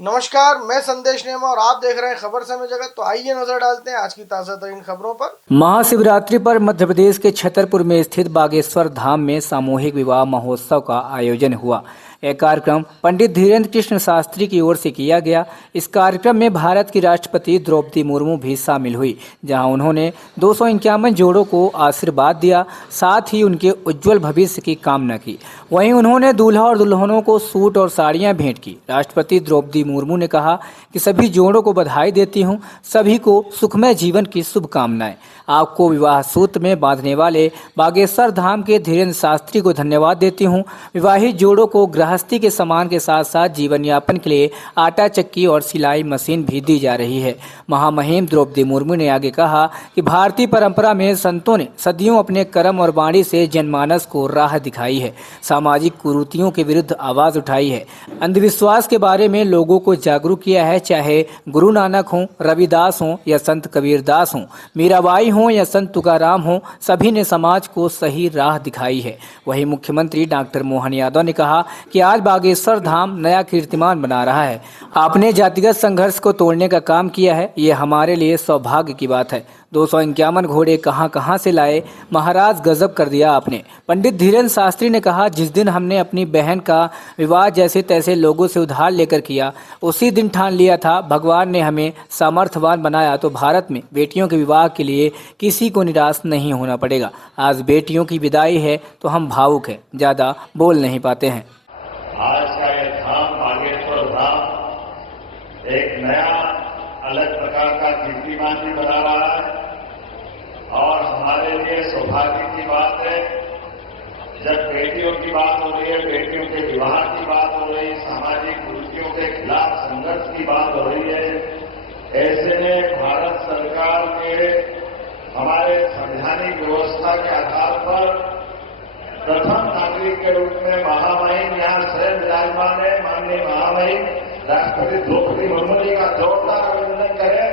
नमस्कार, मैं संदेश नेमा और आप देख रहे हैं खबर समय जगत। तो आइए नजर डालते हैं आज की ताजा तरीन खबरों पर। महाशिवरात्रि पर मध्य प्रदेश के छतरपुर में स्थित बागेश्वर धाम में सामूहिक विवाह महोत्सव का आयोजन हुआ। यह कार्यक्रम पंडित धीरेन्द्र कृष्ण शास्त्री की ओर से किया गया। इस कार्यक्रम में भारत की राष्ट्रपति द्रौपदी मुर्मू भी शामिल हुई, जहां उन्होंने 251 जोड़ों को आशीर्वाद दिया, साथ ही उनके उज्जवल भविष्य की कामना की। वहीं उन्होंने दूल्हा और दुल्हनों को सूट और साड़ियां भेंट की। राष्ट्रपति द्रौपदी मुर्मू ने कहा कि सभी जोड़ों को बधाई देती हूं, सभी को सुखमय जीवन की शुभकामनाएं। आपको विवाह सूत्र में बांधने वाले बागेश्वर धाम के धीरेन्द्र शास्त्री को धन्यवाद देती हूं। विवाहित जोड़ों को गृहस्थी के सामान के साथ साथ जीवन यापन के लिए आटा चक्की और सिलाई मशीन भी दी जा रही है। महामहिम द्रौपदी मुर्मू ने आगे कहा कि भारतीय परंपरा में संतों ने सदियों अपने कर्म और वाणी से जनमानस को राह दिखाई है, सामाजिक कुरीतियों के विरुद्ध आवाज उठाई है, अंधविश्वास के बारे में लोगों को जागरूक किया है। चाहे गुरु नानक हों, रविदास हों या संत कबीरदास हों, मीराबाई हों या संत तुकाराम हों, सभी ने समाज को सही राह दिखाई है। वहीं मुख्यमंत्री डॉक्टर मोहन यादव ने कहा कि आज बागेश्वर धाम नया कीर्तिमान बना रहा है। आपने जातिगत संघर्ष को तोड़ने का काम किया है, ये हमारे लिए सौभाग्य की बात है। 251 घोड़े कहां से लाए, महाराज गजब कर दिया आपने। पंडित धीरेन्द्र शास्त्री ने कहा, जिस दिन हमने अपनी बहन का विवाह जैसे तैसे लोगों से उधार लेकर किया, उसी दिन ठान लिया था भगवान ने हमें सामर्थ्यवान बनाया तो भारत में बेटियों के विवाह के लिए किसी को निराश नहीं होना पड़ेगा। आज बेटियों की विदाई है तो हम भावुक हैं, ज्यादा बोल नहीं पाते हैं। आज का ये धाम बागेश्वर धाम एक नया अलग प्रकार का कीर्तिमान भी बना रहा है और हमारे लिए सौभाग्य की बात है जब बेटियों की बात हो रही है, बेटियों के विवाह की बात हो रही है, सामाजिक कुरीतियों के खिलाफ संघर्ष की बात हो रही है। ऐसे में भारत सरकार के हमारे संवैधानिक व्यवस्था के आधार पर प्रथम नागरिक के रूप में महामहिम यहां स्वयं विराजमान है। माननीय महामहिम राष्ट्रपति द्रौपदी मुर्मू जी का जोरदार अभिनंदन करें।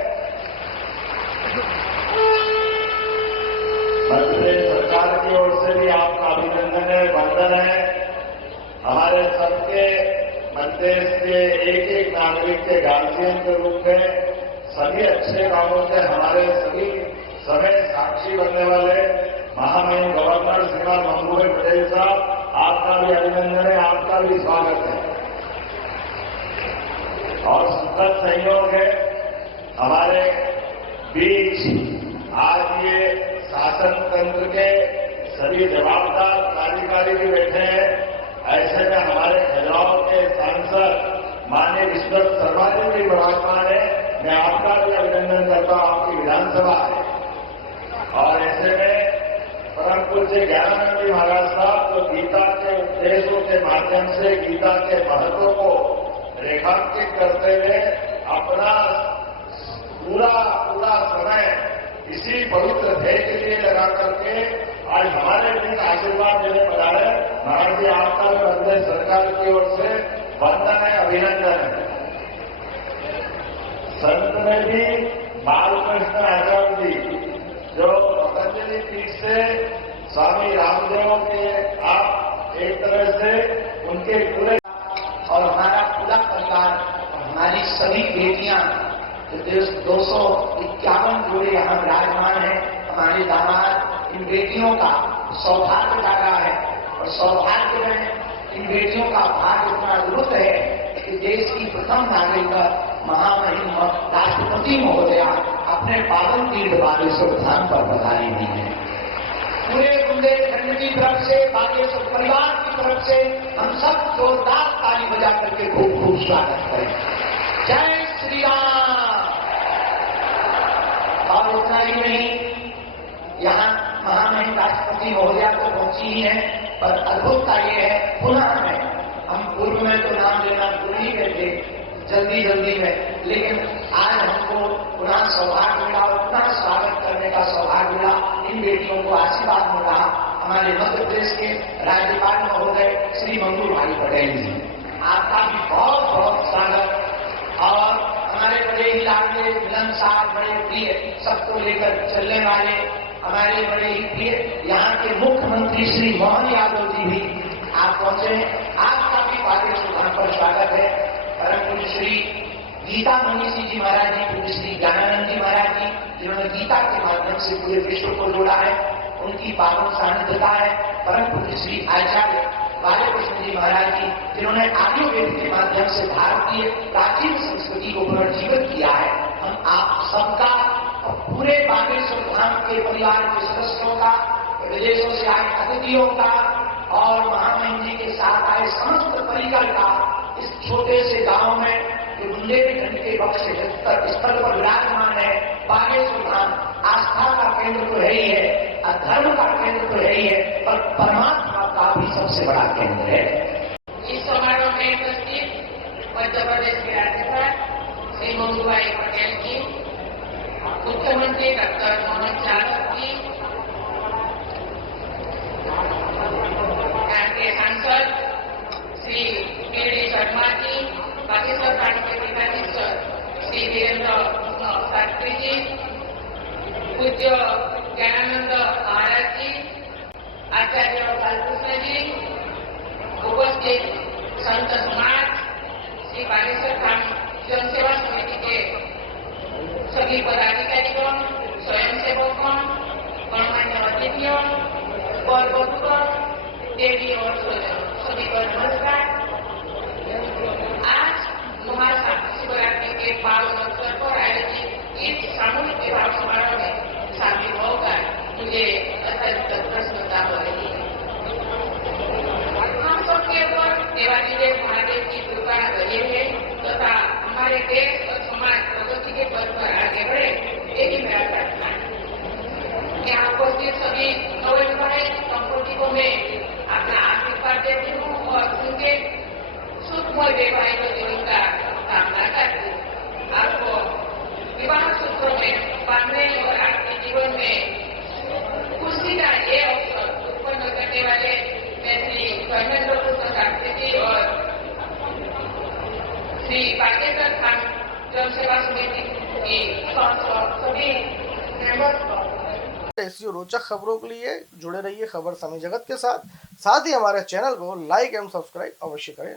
मध्य प्रदेश सरकार की ओर से भी आपका अभिनंदन है, वंदन है। हमारे सबके मध्य प्रदेश के एक एक नागरिक के गार्जियन के रूप में सभी अच्छे कामों से हमारे सभी समय साक्षी बनने वाले महामहिम गवर्नर श्रीमान मंगूभाई पटेल साहब, आपका भी अभिनंदन है, आपका भी स्वागत है। और सुखद संयोग है हमारे बीच आज ये शासन तंत्र के सभी जवाबदार अधिकारी भी बैठे हैं। ऐसे में हमारे खजुराहो के सांसद माननीय विश्वनाथ शर्मा जी भी विराजमान है। मैं आपका भी अभिनंदन करता हूं, आपकी विधानसभा है। और ऐसे में परम पूज्य ज्ञानानंद जी महाराज साहब जो गीता के उपदेशों के माध्यम से गीता के महत्व को रेखांकित करते हुए अपना पूरा समय इसी पवित्र ध्येय के लिए लगा करके आज हमारे बीच आशीर्वाद देने पधारे। महाराज जी आपका भी मध्य सरकार की ओर से वंदन है, अभिनंदन है। संत में भी बालकृष्ण आचार्य जी जो पतंजलि पीठ से स्वामी रामदेव के आप एक तरह से उनके पूरे और हमारा पूरा परिवार और हमारी सभी बेटियां 251 जोड़े यहाँ विराजमान है। हमारे दामाद इन बेटियों का सौभाग्य जागा है और सौभाग्य में इन बेटियों का भाग्य इतना अद्भुत है कि देश की प्रथम नागरिक महामहिम राष्ट्रपति महोदया अपने पावन तीर्थ बागेश्वर धाम पर बधाई दी है। पूरे बुंदेलखंड की तरफ से, बागेश्वर परिवार की तरफ से हम सब जोरदार ताली बजा करके खूब खूब स्वागत करें। जय श्री राम। और उतना ही नहीं, यहाँ महामहिम राष्ट्रपति महोदया तो पहुंची ही है, पर अद्भुतता ये है पुनः में हम पूर्व में तो नाम लेना भूल ही गए थे जल्दी में, लेकिन आज हमको पुनः सौभाग्य मिला, पुनः स्वागत करने का सौभाग्य मिला। इन बेटियों को आशीर्वाद मिल रहा हमारे मध्य प्रदेश के राज्यपाल महोदय श्री मंगूभाई पटेल जी, आपका भी बहुत बहुत स्वागत। और हमारे बड़े ही लाडले मिलन साहब, बड़े प्रिय, सबको लेकर चलने वाले हमारे बड़े ही प्रिय यहाँ के मुख्यमंत्री श्री मोहन यादव जी भी आप पहुंचे हैं। आपका भी बागेश्वर धाम पर स्वागत है। परम पूज्य श्री गीता मनीषी जी महाराज जी, पूज्य श्री ज्ञानानंद जी महाराज जी, जिन्होंने गीता के माध्यम से पूरे विश्व को जोड़ा है, उनकी पावन सानिध्यता है। परम पूज्य श्री आचार्य बालकृष्ण जी महाराज जी, जिन्होंने आर्यवेद के माध्यम से भारतीय प्राचीन संस्कृति को पुनर्जीवित किया है। हम आप सबका और पूरे बागेश्वर धाम के परिवार के सदस्यों का, विदेशों से आए अतिथियों का और महामहिम जी के साथ आए समस्त परिकर का इस छोटे से गांव में जो बुंदेलखंड के बक्स स्थल पर विराजमान है, बागेश्वर धाम आस्था का केंद्र तो है ही है, धर्म का केंद्र तो है ही है, पर परमात्मा का भी सबसे बड़ा केंद्र है। इस समारोह में उपस्थित मध्य प्रदेश के राज्यपाल श्री मंगूभाई पटेल जी, मुख्यमंत्री डॉक्टर मोहन यादव जी, यहाँ के सांसद श्री के.डी. शर्मा जी, बागेश्वर प्रांत के जिलाधीश्वर श्री वीरेंद्र शास्त्री जी, पूज्य ज्ञानानंद महाराज जी, आचार्य बालकृष्ण जी, उपस्थित संत समाज, श्री बागेश्वर धाम जनसेवा समिति के सभी पदाधिकारियों, स्वयंसेवकों, गणमान्य अतिथियों और बंधुगण, देवी और सभी को नमस्कार। आज महाशिवरात्रि के पावन अवसर पर आयोजित इस सामूहिक विवाह समारोह में शामिल होकर मुझे अत्यंत प्रसन्नता हो रही है। हम सबके ऊपर देवादिदेव महादेव की कृपा रही है तथा हमारे देश और समाज प्रगति के पथ पर आगे बढ़े, यही मेरा प्रार्थना है। यहाँ उपस्थित सभी नवविवाहित दंपतियों में अपना आशीर्वाद देती हूँ और उनके सुखमय वैवाहिक जीवन का कामना करती हूँ। आपको विवाह सूत्र में बांधने और आपके जीवन में खुशी का ये अवसर उत्पन्न करने वाले मैं श्री धर्मेंद्र कृष्ण शास्त्री जी और श्री बागेश्वर धाम जनसेवा समिति की सभी मेंबर्स। ऐसी रोचक खबरों के लिए जुड़े रहिए खबर समय जगत के साथ ही हमारे चैनल को लाइक एवं सब्सक्राइब अवश्य करें।